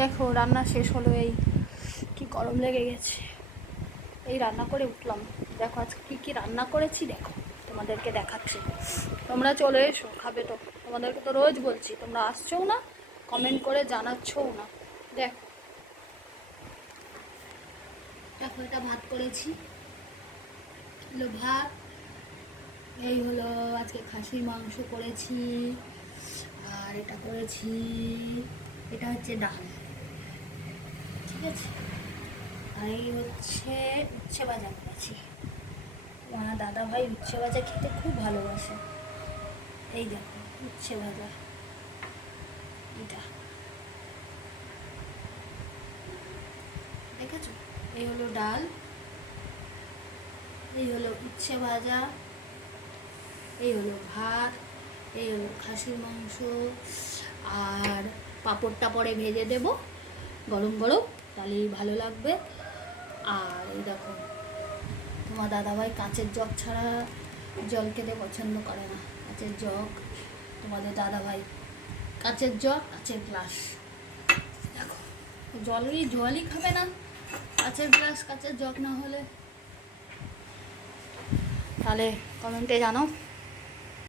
দেখো রান্না শেষ হলো, এই কি গরম লেগে গেছে, এই রান্না করে উঠলাম। দেখো আজকে কী কী রান্না করেছি দেখো, তোমাদেরকে দেখাচ্ছি। তোমরা চলে এসো, খাবে তো? তোমাদেরকে তো রোজ বলছি, তোমরা আসছোও না, কমেন্ট করে জানাচ্ছও না। দেখো দেখো এটা ভাত করেছি, হলো ভাত। এই হলো আজকে খাসির মাংস করেছি, আর এটা করেছি, এটা হচ্ছে ডাল, ঠিক আছে। আর এই হচ্ছে উচ্ছে ভাজা করেছি। আমার দাদা ভাই উচ্ছে ভাজা খেতে খুব ভালোবাসে। এই দেখো উচ্ছে ভাজা, এটা দেখেছো। এই হলো ডাল, এই হলো উচ্ছে ভাজা, এই হলো ভাত, এই হলো খাসির মাংস, আর পাঁপড়টা পরে ভেজে দেব গরম গরম, তাহলেই ভালো লাগবে। আর এই দেখো তোমার দাদাভাই কাঁচের জগ ছাড়া জল খেতে পছন্দ করে না। কাঁচের জগ, তোমাদের দাদাভাই কাঁচের জগ, কাঁচের গ্লাস। দেখো জলই খাবে না, কাঁচের গ্লাস কাঁচের জগ না হলে। তাহলে কমেন্টে জানাও।